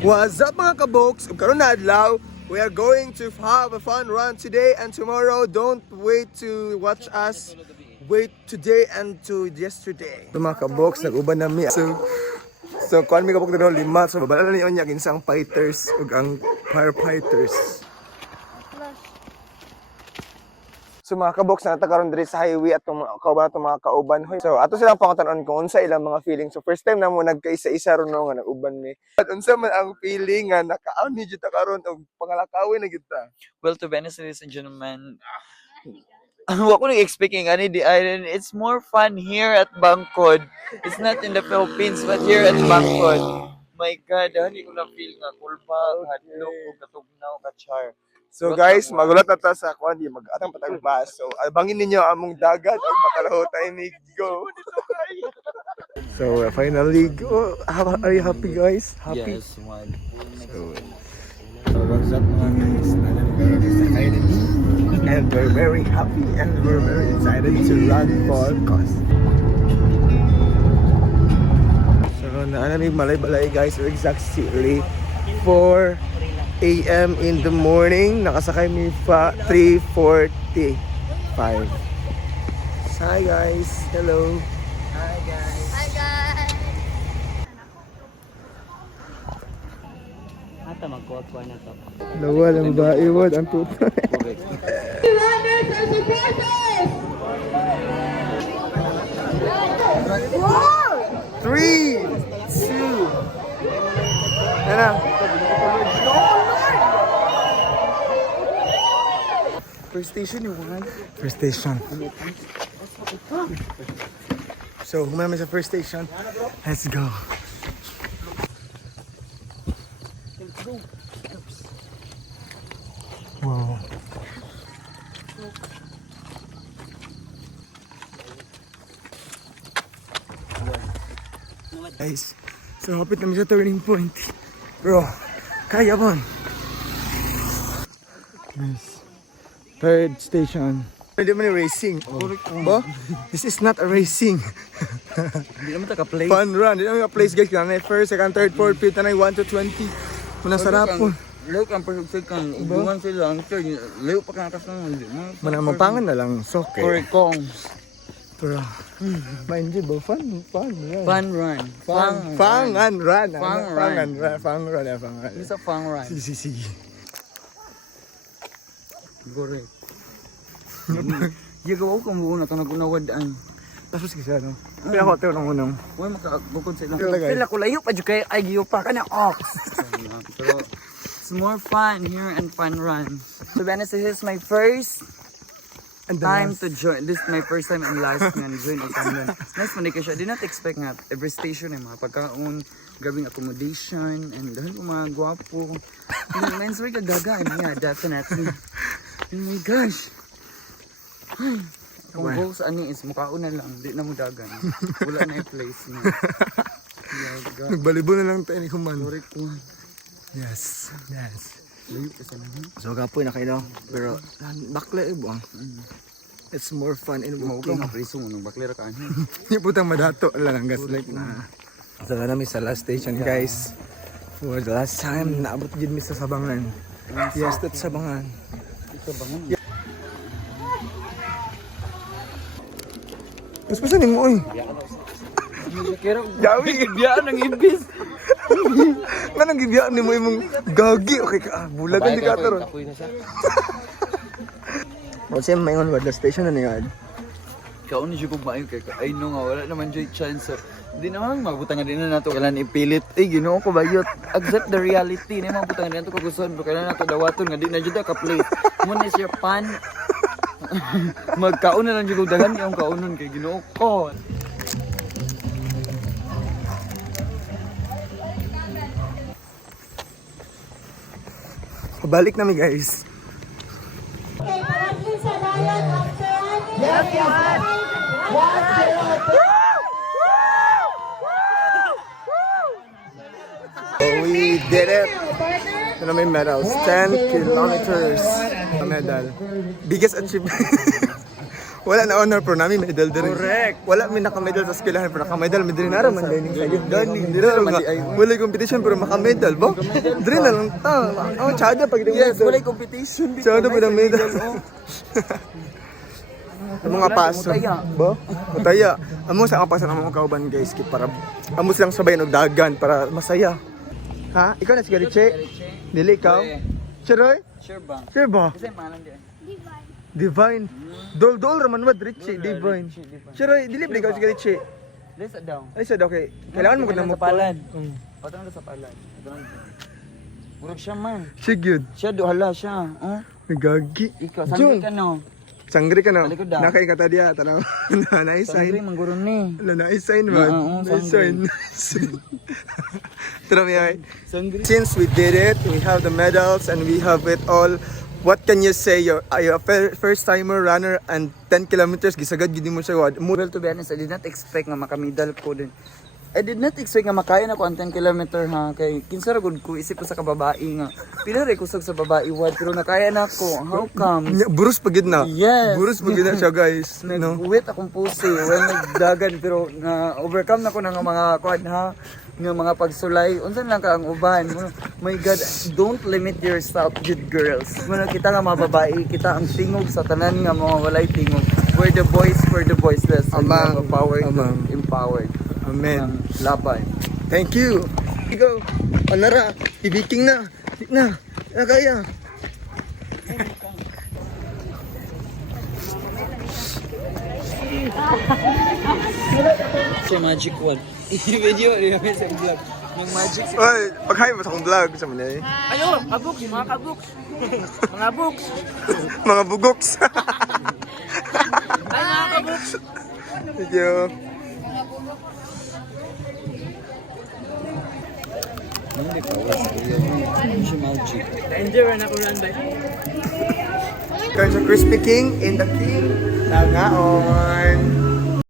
What's up mga kaboks? Karon na adlaw, we are going to have a fun run today and tomorrow. Don't wait to watch us. Wait today and to yesterday. So mga kaboks, nag-uban na mi. So kuan mi kabok na lima. So babala na niyo niya ginsang fighters ug ang firefighters. So mga kaboks na natakaroon diri sa highway at kauban itong mga kauban. So ato silang pangutanon kung unsa ilang mga feeling. So first time na mo nagkaisa-isa ron nga nag-uban mi. At unsa man ang feeling nga nakaon ni jud ta karon og pangalakawin na gyud ta. Well, to be honest, ladies and gentlemen, what could I expecting? Ani the island. It's more fun here at Bangkod. It's not in the Philippines, but here at Bangkod. My God, hindi ko na feel nga kulba, hadlok, o katugnaw, kachar. So guys, magulat na ta sa kuan di mag-atang patagbas. So abangin ninyo among dagat ug makalaho tayo ni go. So finally go. Are you happy guys? Happy? Yes, one. So what's up mga guys? And we're very happy and we're very excited to run podcast. So naanamig malay-balay guys, we're exactly 4 a.m. in the morning. Nakasakay mi pa 3:45. Hi guys. Hello. Hi, guys. Hi guys! Ata magkuha-kuha na to. Lawal ang babae word ang tuto. Runners and supporters! 3, 2. Ano? First station yung one. First station. So, kumama sa first station. Let's go. Wow. Guys, so hapit namin sa turning point. Bro, kaya ba? Nice. Third station. Pwede mo ni racing. Ba? This is not a racing. Hindi naman taka-play. Fun run. Hindi naman ka-place guys. Kaya na first, second, third, fourth, fifth, na 1 to 20. Muna sarap po. Layo kang persegkan. Ubungan sila. Ang third, layo pa kang atas na. Manamapangan na lang. So, okay. Korikong. Pero, ma-enjoy ba? Fun. Yan. Fun run. Fun and run. Fun run. Fun run. It's a fun run. Sige. Correct. Yagaw ko muna ito nag-unawadaan. Tapos kasi ano? Kaya ako ito ng unang. Huwag makabukod sila. Talaga. Pila ko layo pa dyan kayo. Ay, giyo pa ka na off. Pero, it's more fun here and fun run. To be honest, this is my first time to join. This is my first time and last nga join ang fun run. Nice man kasi. I did not expect nga every station ay mga pagkaon, gabing accommodation, and dahil po mga gwapo. Men, sorry kagagaan niya. Definitely. Oh my gosh. Ay, kung goals ani is mukhaon na lang, di na mo dagan. Wala na yung place na. Nagbalibo na lang tayo ni Kuman. Sorry ko. Yes. Layo kasi naman. So kapoy na kayo. Pero bakla buang. It's more fun in Maugaw walking. na preso mo nung baklera ka. Hindi putang madato lang ang gaslight na. So namin sa last station guys. For the last time, naabot din mi sa Sabangan. Yes, that's Sabangan. Ito bangon. Mas pasanin mo eh. Kero, Gawi. biyaan ng ibis. Manang gibiyaan ni mo imong gagi. Okay ka, bulagan di ka taron. Kasi mayon wala station na niyan. Kaon siya kung maayo kay ay no nga wala naman joy chance. Di naman mabutangan din na nato kailan ipilit. Ginoo ko bayot. Accept the reality na mabutangan din nato kagustuhan pero kailan nato dawaton nga di na jud ka play. Mo is your fun. Magkaon na lang jud dagan yung kaunon kay Ginoo ko. Pabalik na mi guys. We did it! Ito na may medals. 10 kilometers na medal. Biggest achievement. Wala na honor pero namin medal din. Correct. Wala mi naka-medal sa eskwelahan pero naka-medal mi din nara man dining sa gani. Dira nga. Wala competition pero maka-medal ba? Diri na lang ta. Oh, tsada pag Yes, wala competition. Tsada pa ng medal. Ang mga paso. Mutaya. Ba? Mutaya. Amo sa kapasan ang mga kauban guys kit para amo silang sabay og dagan para masaya. Ha? Ikaw na si Gariche? Dili ikaw? Cheroy? Sure ba? Sure ba? Kasi pangalan din. Divine. Dol raman ba Richie? Divine. Cheroy, dili ba ikaw si Gariche? Lesa daw. Ay sa okay. Kailangan mo ko na mo. sa palad. Patang ka sa palad. Murag siya man. Sige. Siya duhala siya. Oh. Nagagi. Ikaw, Jun. sangri ka no. Sangri ka na. Talikod daw. Nakay ka tadiya. Tanaw. Sangri, Na-sign. mangguro ni. Na-sign man. Oo, Na-sign. Tara mi ay. Sangri. Since we did it, we have the medals and we have it all. What can you say? You're a first timer runner and 10 kilometers. Gisagad gid mo siya. Well, to be honest, I did not expect nga makamedal ko din. I did not expect nga makaya na ko ang 10 kilometer ha. Kay kinsa ra gud ko isip ko sa kababae nga. Pila ra kusog sa babae wad pero nakaya na ko. How come? Burus pagid na. Yes. Burus pagid na siya guys. No. Nag-uwit akong pusi when nagdagan pero na overcome na ko ng mga kuan ha ng mga pagsulay unsan lang ka ang uban. My God, don't limit yourself, good girls. Muna kita nga mga babae, kita ang tingog sa tanan nga mga walay tingog. We're the voiceless. And we have a power to Amang. empowered. Amen. Laban. Thank you. Go. Panara, ibiking na. Na. Kaya. Sa magic one. I-video rin sa vlog. Yung magic. Oy, paghay mo sa akong vlog sa manay. Ayo, kabuks, mga kabuks. Mga buks. Mga bugoks. Ay, mga kabuks. Thank you. Hindi pa, wala sa iyo. Si magic. Enjoy na ko run by. Kaya sa Crispy King in the King. Langaon.